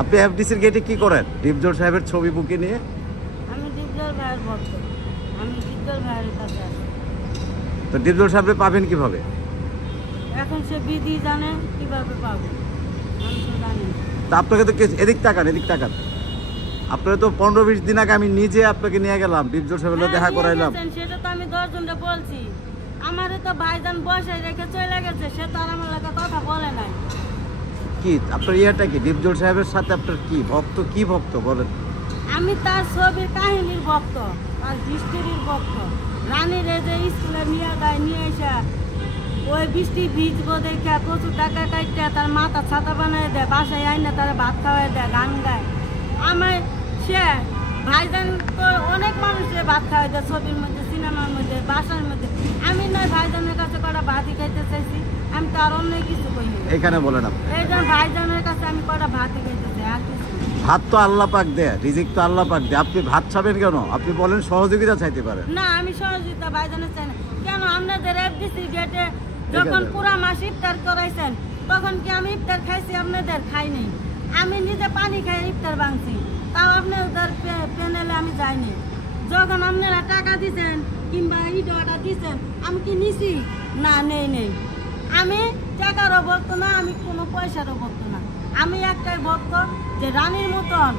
আপনি এফডিসির গেটে কি করেন ডিপজল সাহেবের ছবি বুকে নিয়ে? আমি ডিপজল ভাইয়ের ভক্ত, আমি ডিপজল ভাইয়ের কাছে আসি। তো ডিপজল সাহেবকে পাবেন কিভাবে? এখন সে বিধি জানে কিভাবে পাবো, আমি তো জানি না। তা আপনাকে তো এদিক তাকান আপনারা তো 15-20 দিন আগে আমি নিজে আপনাকে নিয়ে গেলাম ডিপজল সাহেবের দেখা করাইলাম। সেটা তো আমি 10 জনকে বলছি। আমারে তো ভাইজান বসে রেখে চলে গেছে, সে তো আর আমার লাগে কথা বলে নাই। কি আপনার ইয়েটা কি ডিপজল সাহেবের সাথে আপনার কি ভক্ত, কি ভক্ত বলেন? আমি তার ছবির কাহিনীর ভক্ত, তার হিস্ট্রির ভক্ত। রানীর যে স্কুলে নিয়ে এসে ওই বৃষ্টি ভিজবো দেখে প্রচুর টাকা কাটতে তার মাথা ছাতা বানায় দেয়, বাসায় আইনে তারা ভাত খাওয়াই দেয়, গান গায়। আমার সে ভাইজান তো অনেক মানুষের ভাত খাওয়াই দেয়, ছবির মধ্যে, সিনেমার মধ্যে, বাসার মধ্যে। আমি নয় ভাইজানের কাছে কটা ভাতই খাইতে চাইছি, আমি তো আর অন্য কিছু করি এখানে বলেন আপনি। এই যে ভাইজানের কাছে আমি কটা ভাতই খাইতে চাই, আর কিছু। ভাত তো আল্লাহ পাক দেয়, রিজিক তো আল্লাহ পাক দেয়, আপনি ভাত খাবেন কেন? আপনি বলেন সহযোগিতা চাইতে পারেন। না, আমি সহযোগিতা ভাইজানের চাই না। কেন আপনাদের এফডিসি গেটে যখন পুরা মাস ইফতার করাইছেন তখন কি আমি ইফতার খাইছি? আপনাদের খাইনি। আমি নিজে পানি খাই ইফতার ভাঙছি, তাও আপনাদের প্যানেলে আমি যাইনি। যখন আপনারা টাকা দিচ্ছেন কিংবা ইট অর্ডার দিচ্ছেন, আমি কি নিছি? না, নেই। আমি টাকারও ভক্ত না, আমি কোনো পয়সারও ভক্ত না। আমি একটাই ভক্ত, যে রানীর মতন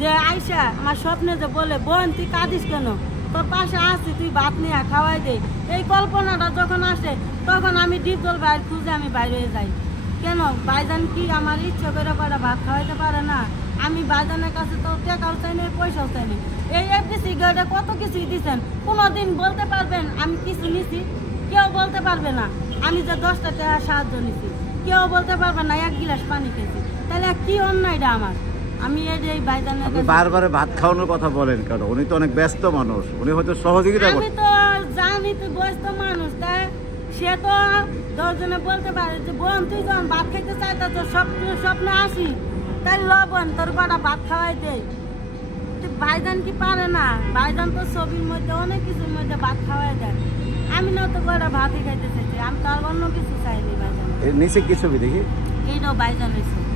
যে আইসা আমার স্বপ্নে যে বলে, বোন তুই কাঁদিস কেন, তোর পাশে আসছি, তুই ভাত নিয়ে খাওয়াই দে। এই কল্পনাটা যখন আসে তখন আমি ডিপজল ভাইয়ের খুঁজে আমি বাইরে যাই। কেন ভাইজান কি আমার ইচ্ছে করে কটা ভাত খাওয়াইতে পারে না? আমি ভাইজানের কাছে তো টাকাও চাই না, পয়সাও চাই না। এই এফডিসি গেটে কত কিছুই দিচ্ছেন, কোনোদিন বলতে পারবেন আমি কিছু নিছি? কেউ বলতে পারবে না। আমি যে 10টা টাকা সাহায্য নিছি, কেউ বলতে পারবে না 1 গিলাস পানি খেয়েছি। তাহলে কি অন্যায়টা আমার? আমি এই ভাইজানের কাছে বারবার ভাত খাওয়ানোর কথা বলেন কেন? উনি তো অনেক ব্যস্ত মানুষ, উনি হয়তো সহযোগিতা আমি তো জানি তুই ব্যস্ত মানুষ, তাই সে তো 10 জনে বলতে পারে যে বোন তুই যখন ভাত খাইতে চাই তো স্বপ্নে আসি, তাই লবণ তোর কটা ভাত খাওয়াই দে। ভাইজান কি পারে না? ভাইজান তো ছবির মধ্যে অনেক কিছুর মধ্যে ভাত খাওয়াই দেয়। আমি না তো কটা ভাতই খাইতে চাইছি, আমি তো আর অন্য কিছু চাইনি। ভাইজান নিচে কি ছবি দেখি? এইটাও ভাইজানের ছবি,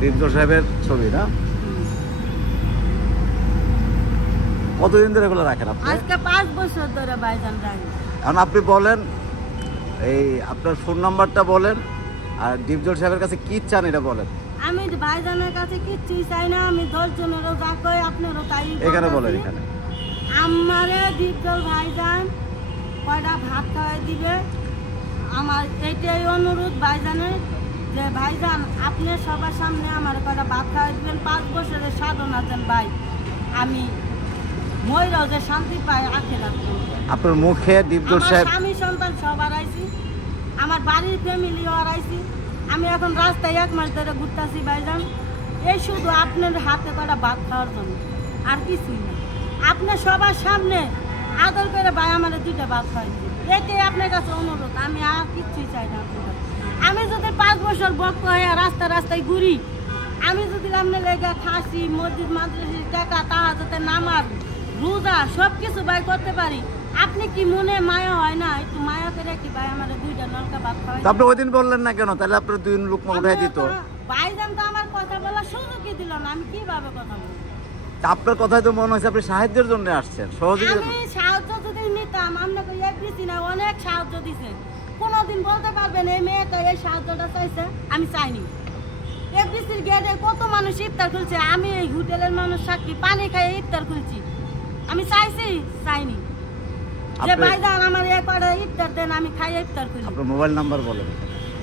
ডিপজল সাহেবের ছবি না? কতদিন ধরে এগুলো রাখেন আপনি? আজকে 5 বছর ধরে ভাইজান রাখি। এখন আপনি বলেন, এই আপনার ফোন নাম্বারটা বলেন, আর ডিপজল সাহেবের কাছে কি চান এটা বলেন। আমি ভাইজানের কাছে কিচ্ছুই চাই না, আমি 10 জনেরও যা কই আপনারও তাই এখানে বলেন। এখানে আমারে ডিপজল ভাইজান কয়টা ভাত খাওয়াই দিবে, আমার এইটাই অনুরোধ ভাইজানের, যে ভাইজান আপনি সবার সামনে আমার কয়টা ভাত খাওয়াই দিবেন। 5 বছরের সাধনা দেন ভাই, আমি ময়রাও যে শান্তি পাই আখে রাখবেন। আপনার মুখে ডিপজল সাহেব, স্বামী সন্তান সব হারাইছি, আমার বাড়ির ফ্যামিলিও হারাইছি। আমি এখন রাস্তায় 1 মাস ধরে ঘুরতেছি ভাইজান, এই শুধু আপনার হাতে কটা ভাত খাওয়ার জন্য, আর কিছুই না। আপনার সবার সামনে আদর করে ভাই আমার 2টা ভাত খাওয়াইছি, এটাই আপনার কাছে অনুরোধ। আমি আর কিচ্ছুই চাই না আপনার কাছে। আমি যদি 5 বছর ভক্ত হয়ে রাস্তায় ঘুরি, আমি যদি আপনার লেগে খাসি, মসজিদ মাদ্রাসার টাকা, তাহাজ্জুদের নামাজ, রোজা সব কিছু ভাই করতে পারি, আপনি কি মনে মায়া হয় না? একটু মায়া করে কি ভাই আমার 2টা নলকা ভাত খাওয়াই? আপনি ওই দিন বললেন না কেন? তাহলে আপনার 2 লোকমা উঠাই দিত। ভাইজান তো আমার কথা বলার সুযোগই দিল না, আমি কিভাবে কথা বলবো? আপনার কথাই তো মনে হচ্ছে আপনি সাহায্যের জন্য আসছেন, সহযোগিতা। আমি সাহায্য যদি নিতাম, আপনাকে এফডিসি না অনেক সাহায্য দিছে, কোনোদিন বলতে পারবেন এই মেয়েটা এই সাহায্যটা চাইছে? আমি চাইনি। এফডিসির গেটে কত মানুষ ইফতার খুলছে, আমি এই হোটেলের মানুষ সাক্ষী, পানি খাই ইফতার খুলছি। আমি চাইছি? চাইনি। যে ভাইজান আমার এই কটা ইফতার দেন, আমি খাই ইফতার করি। আপনার মোবাইল নাম্বার বলেন।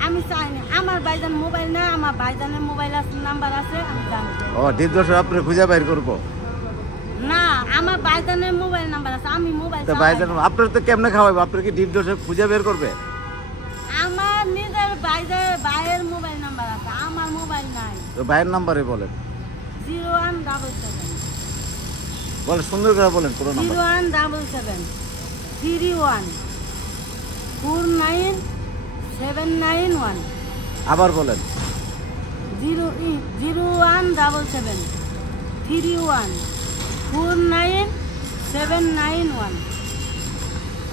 আমি চাইনি। আমার ভাইজান মোবাইল না, আমার ভাইজানের মোবাইল আছে, নাম্বার আছে, আমি জানি। ও ডিপজল সাহেব আপনি খুঁজে বাইর করবো না, আমার ভাইজানের মোবাইল নাম্বার আছে, আমি মোবাইল তো ভাইজান আপনার তো কেমনে খাওয়াবো? আপনার কি ডিপজল সাহেব খুঁজে বের করবে? আমার নিজের ভাইয়ের মোবাইল নাম্বার আছে, আমার মোবাইল নাই। তো ভাইয়ের নাম্বারে বলেন। 0177 বলেন, সুন্দর করে বলেন পুরো নাম্বার। 0177 31 49791। আবার বলেন। 0177 31 49791।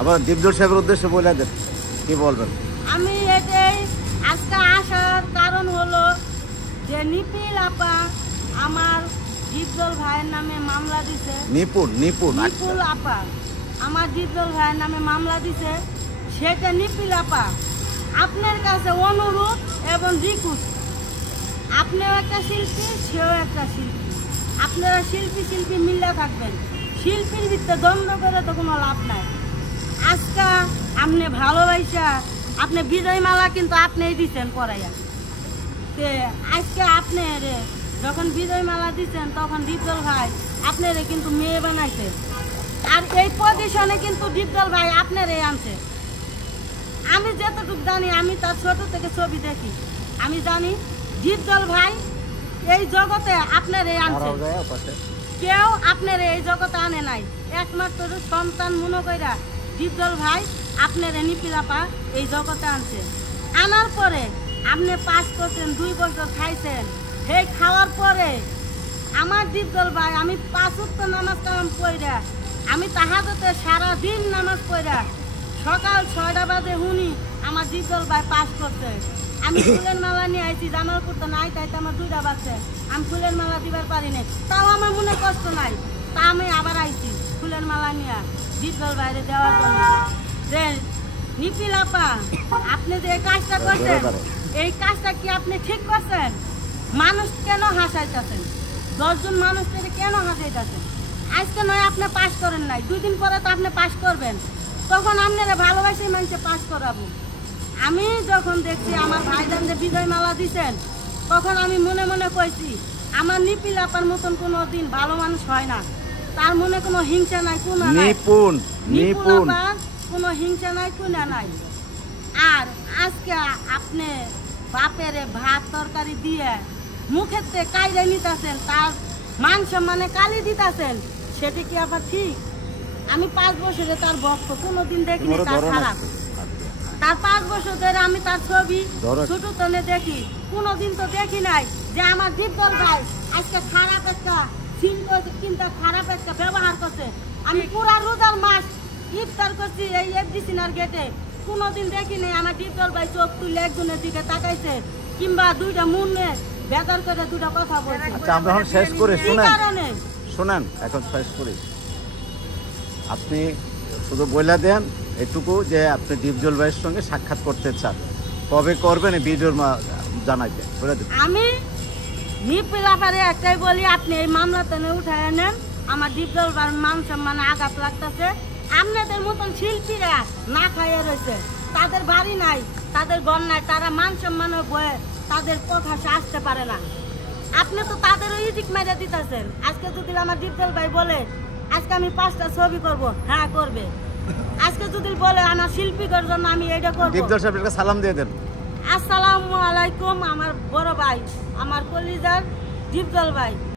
আবার ডিপজল সাহেবের উদ্দেশ্যে বলে দেন, কি বলবেন? আমি এটাই আজকে আসার কারণ হলো যে নিপিল আপা আমার ডিপজল ভাইয়ের নামে মামলা দিছে। নিপুণ নিপুণ নিপুল আপা আমার ডিপজল ভাইয়ের নামে মামলা দিছে। সেটা নিপিল আপা আপনার কাছে অনুরোধ এবং রিকোয়েস্ট, আপনিও একটা শিল্পী, সেও একটা শিল্পী, আপনারা শিল্পী শিল্পী মিলে থাকবেন। শিল্পীর ভিতরে দ্বন্দ্ব করে তো কোনো লাভ নাই। আজকে আপনি ভালোবাসা আপনি বিজয় মালা কিন্তু আপনিই দিচ্ছেন পড়াইয়া। তে আজকে আপনি যখন বিজয় মালা দিচ্ছেন তখন ডিপজল ভাই আপনারে কিন্তু মেয়ে বানাইছে। আর এই পজিশনে কিন্তু ডিপজল ভাই আপনারই আনছে। আমি যতটুকু জানি, আমি তার ছোট থেকে ছবি দেখি, আমি জানি ডিপজল ভাই এই জগতে আপনারই আনছে। কেউ আপনার এই জগতে আনে নাই, একমাত্র সন্তান মনে কইরা ডিপজল ভাই আপনার নিপিল আপা এই জগতে আনছে। আনার পরে আপনি পাস করছেন, 2 বছর খাইছেন। এই খাওয়ার পরে আমার ডিপজল ভাই, আমি 5 ওয়াক্ত নামাজ কালাম পড়া, আমি তাহাজ্জুদে সারাদিন নামাজ পড়া সকাল 6টা বাজে শুনি আমার ডিপজল ভাই পাস করছে। আমি ফুলের মালা নিয়ে আইছি, জামাল করতে নাই তাইতে আমার 2টা বাজছে, আমি ফুলের মালা দিবার পারি নাই। তাও আমার মনে কষ্ট নাই, তা আমি আবার আইছি ফুলের মালা নিয়ে ডিপজল বাইরে দেওয়ার জন্য। যে নিপিল আপা আপনি যে এই কাজটা করছেন, এই কাজটা কি আপনি ঠিক করছেন? মানুষ কেন হাসাইতেছেন? 10 জন মানুষকে কেন হাসাইতেছেন? আজকে নয় আপনি পাস করেন নাই, 2 দিন পরে তো আপনি পাস করবেন, তখন আপনারা ভালোবাসে মানুষে পাস করাবো। আমি যখন দেখছি আমার ভাইজান যে বিজয় মালা দিচ্ছেন, তখন আমি মনে মনে কইছি আমার নিপিল আপার মতন কোনো দিন ভালো মানুষ হয় না। তার মনে কোনো হিংসা নাই, কোনো নিপুণ নিপুণ কোনো হিংসা নাই, কোনো নাই। আর আজকে আপনি বাপের ভাত তরকারি দিয়ে মুখেতে কাইরে নিতেছেন, তার মান সম্মানে কালি দিতেছেন, সেটা কি আবার ঠিক? আমি 5 বছরে তার ভক্ত, কোনোদিন দেখিনি তার খারাপ। তার 5 বছর ধরে আমি তার ছবি ছোট তনে দেখি, কোনোদিন তো দেখি নাই যে আমার ডিপজল ভাই আজকে খারাপ একটা সিন করছে, কিন্তু খারাপ একটা ব্যবহার করছে। আমি পুরা রোজার মাস ইফতার করছি এই এফডিসিনার গেটে, কোনোদিন দেখি নাই আমার ডিপজল ভাই চোখ তুলে একজনের দিকে তাকাইছে, কিংবা 2টা মুন্নে বেজার করে 2টা কথা বলছে। আচ্ছা আমরা এখন শেষ করে শুনেন, এখন শেষ করি। আপনি শুধু বলে দেন এটুকু যে আপনি ডিপজল ভাইয়ের সঙ্গে সাক্ষাৎ করতে চান, কবে করবেন এই ভিডিওর জানাইতে বলে দেন। আমি নিপিল আপারে একটাই বলি, আপনি এই মামলাতে উঠায় নেন, আমার ডিপজল ভাইয়ের মান সম্মানে আঘাত লাগতেছে। আপনাদের মতন শিল্পীরা না খাইয়ে রয়েছে, তাদের বাড়ি নাই, তাদের ঘর নাই, তারা মান সম্মানের বয়ে তাদের প্রকাশে আসতে পারে না। আপনি তো তাদেরও ইজিক মেরে দিতেছেন। আজকে যদি আমার ডিপজল ভাই বলে আজকে আমি 5টা ছবি করব, হ্যাঁ করবে। আজকে যদি বলে আমার শিল্পীদের জন্য আমি এইটা করব, ডিপজল সাহেবকে সালাম দিয়ে দেন। আসসালামু আলাইকুম আমার বড় ভাই, আমার কলিজার ডিপজল ভাই।